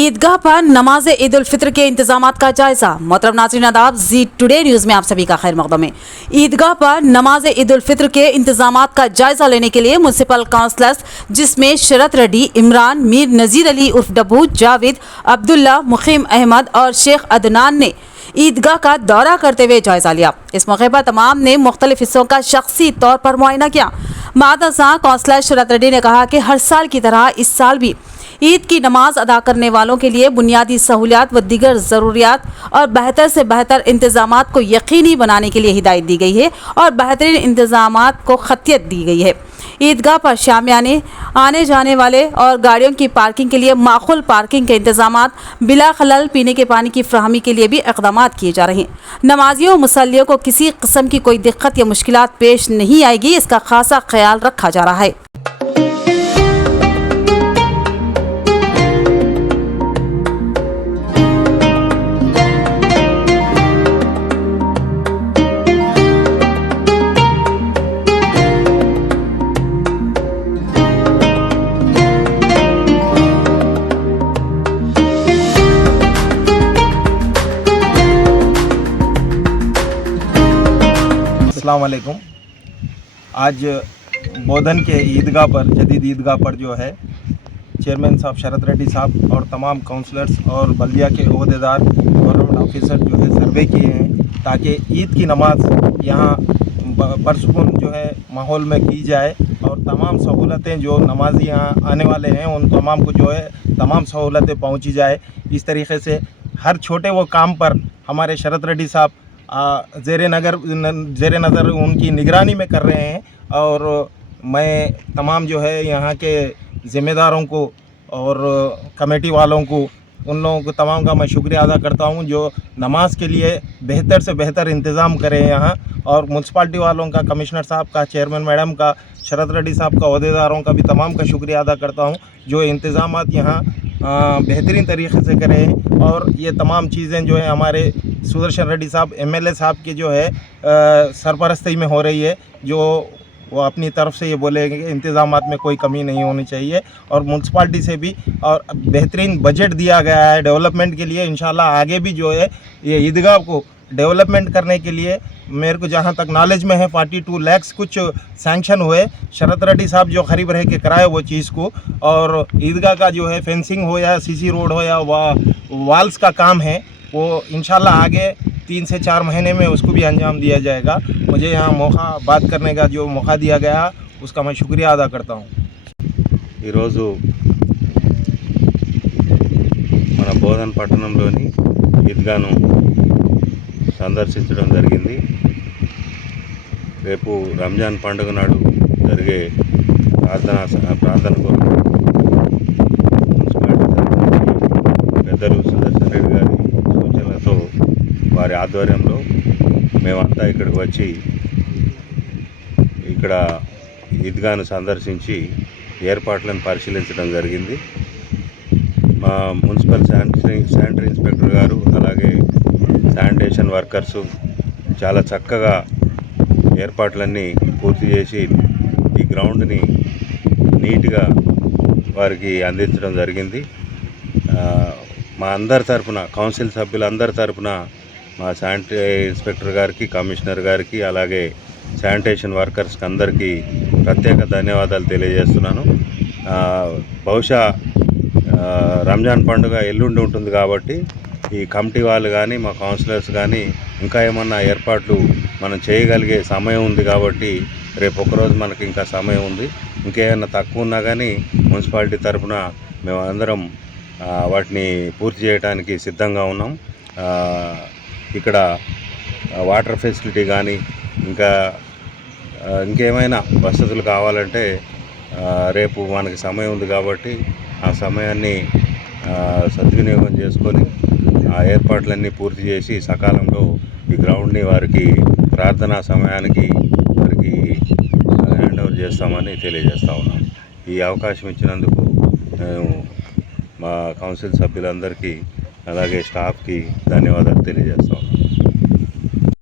ईदगाह पर नमाज ईद उल फित्र के इंतजामात का जायजा। मोहतरम नाज़रीन आदाब, जी टुडे न्यूज़ में आप सभी का खैर मक़दम है। ईदगाह पर नमाज ईद उल फित्र के इंतजामात का जायजा लेने के लिए म्युनिसिपल काउंसलर्स जिसमें शरत रेड्डी, इमरान, मीर नज़ीर अली उर्फ डब्बू, जावेद, अब्दुल्ला, मुखीम अहमद और शेख अदनान ने ईदगाह का दौरा करते हुए जायजा लिया। इस मौके पर तमाम ने मुख्तलिफ हिस्सों का शख्सी तौर पर मुआयना किया। मादसा काउंसलर शरत रेड्डी ने कहा कि हर साल की तरह इस साल भी ईद की नमाज अदा करने वालों के लिए बुनियादी सहूलियात व दीगर ज़रूरियात और बेहतर से बेहतर इंतजामात को यकीनी बनाने के लिए हिदायत दी गई है और बेहतरीन इंतजामात को खतियत दी गई है। ईदगाह पर शामियाने, आने जाने वाले और गाड़ियों की पार्किंग के लिए माखूल पार्किंग के इंतजामात, बिला खलल पीने के पानी की फ्राहमी के लिए भी इक़दामात किए जा रहे हैं। नमाजियों मुसल्लियों को किसी किस्म की कोई दिक्कत या मुश्किलात पेश नहीं आएगी, इसका खासा ख्याल रखा जा रहा है। अस्सलाम वालेकुम। आज बोधन के ईदगाह पर, जदीद ईदगाह पर जो है चेयरमैन साहब शरत रेड्डी साहब और तमाम काउंसलर्स और बल्दिया के ओहदेदार, गवर्नमेंट ऑफिसर जो है सर्वे किए हैं ताकि ईद की नमाज यहाँ परसुकून जो है माहौल में की जाए और तमाम सहूलतें जो नमाजी यहाँ आने वाले हैं उन तमाम को जो है तमाम सहूलतें पहुँची जाए। इस तरीके से हर छोटे वो काम पर हमारे शरत रेड्डी साहब ज़ेर नज़र उनकी निगरानी में कर रहे हैं और मैं तमाम जो है यहाँ के ज़िम्मेदारों को और कमेटी वालों को, उन लोगों को तमाम का मैं शुक्रिया अदा करता हूँ जो नमाज के लिए बेहतर से बेहतर इंतज़ाम करें यहाँ, और म्यूनसिपाल्टी वालों का, कमिश्नर साहब का, चेयरमैन मैडम का, शरत रेड्डी साहब का, ओहदेदारों का भी तमाम का शुक्रिया अदा करता हूँ जो इंतज़ामात यहाँ बेहतरीन तरीके से करें। और ये तमाम चीज़ें जो है हमारे सुदर्शन रेड्डी साहब एमएलए साहब की जो है सरपरस्ती में हो रही है, जो वो अपनी तरफ से ये बोलेंगे कि इंतज़ामात में कोई कमी नहीं होनी चाहिए, और म्यूनसिपाल्टी से भी और बेहतरीन बजट दिया गया है डेवलपमेंट के लिए। इंशाल्लाह आगे भी जो है ये ईदगाह को डेवलपमेंट करने के लिए मेरे को जहाँ तक नॉलेज में है 42 लाख कुछ सैंक्शन हुए। शरत रेड्डी साहब जो करीब रह के कराए वो चीज़ को, और ईदगाह का जो है फेंसिंग हो या सीसी रोड हो या वाल्स का काम है वो इंशाल्लाह आगे 3 से 4 महीने में उसको भी अंजाम दिया जाएगा। मुझे यहाँ मौका बात करने का जो मौका दिया गया उसका मैं शुक्रिया अदा करता हूँ। మన బోధన్ పట్టణంలోని ఈద్గాను సందర్శించడం జరిగింది. రేపు రంజాన్ పండుగ నాడు జరిగే ప్రార్థన కొరకు మున్సిపాలిటీ పెద్దలు సుదర్శన్ రెడ్డి గారి సూచనలతో వారి ఆధ్వర్యంలో మేమంతా ఇక్కడికి వచ్చి ఇక్కడ ఈద్గాను సందర్శించి ఏర్పాట్లను పరిశీలించడం జరిగింది. మా మున్సిపల్ శానిటరీ ఇన్స్పెక్టర్ గారు అలాగే శానిటేషన్ వర్కర్సు చాలా చక్కగా ఏర్పాట్లన్నీ పూర్తి చేసి ఈ గ్రౌండ్ని నీట్గా వారికి అందించడం జరిగింది. మా అందరి తరపున, కౌన్సిల్ సభ్యులందరి తరపున మా శానిటరీ ఇన్స్పెక్టర్ గారికి, కమిషనర్ గారికి అలాగే శానిటేషన్ వర్కర్స్కి అందరికీ ప్రత్యేక ధన్యవాదాలు తెలియజేస్తున్నాను. బహుశా రంజాన్ పండుగ ఎల్లుండి ఉంటుంది కాబట్టి ఈ కమిటీ వాళ్ళు కానీ మా కౌన్సిలర్స్ కానీ ఇంకా ఏమన్నా ఏర్పాట్లు మనం చేయగలిగే సమయం ఉంది కాబట్టి రేపు ఒకరోజు మనకి ఇంకా సమయం ఉంది. ఇంకేమైనా తక్కువ ఉన్నా కానీ మున్సిపాలిటీ తరఫున మేము అందరం వాటిని పూర్తి చేయడానికి సిద్ధంగా ఉన్నాం. ఇక్కడ వాటర్ ఫెసిలిటీ కానీ ఇంకేమైనా వసతులు కావాలంటే రేపు మనకి సమయం ఉంది కాబట్టి ఆ సమయాన్ని సద్వినియోగం చేసుకొని ఆ ఏర్పాట్లన్నీ పూర్తి చేసి సకాలంలో ఈ గ్రౌండ్ని వారికి ప్రార్థనా సమయానికి వారికి హ్యాండ్ ఓవర్ చేస్తామని తెలియజేస్తా ఉన్నాం. ఈ అవకాశం ఇచ్చినందుకు నేను మా కౌన్సిల్ సభ్యులందరికీ అలాగే స్టాఫ్కి ధన్యవాదాలు తెలియజేస్తా ఉన్నాం.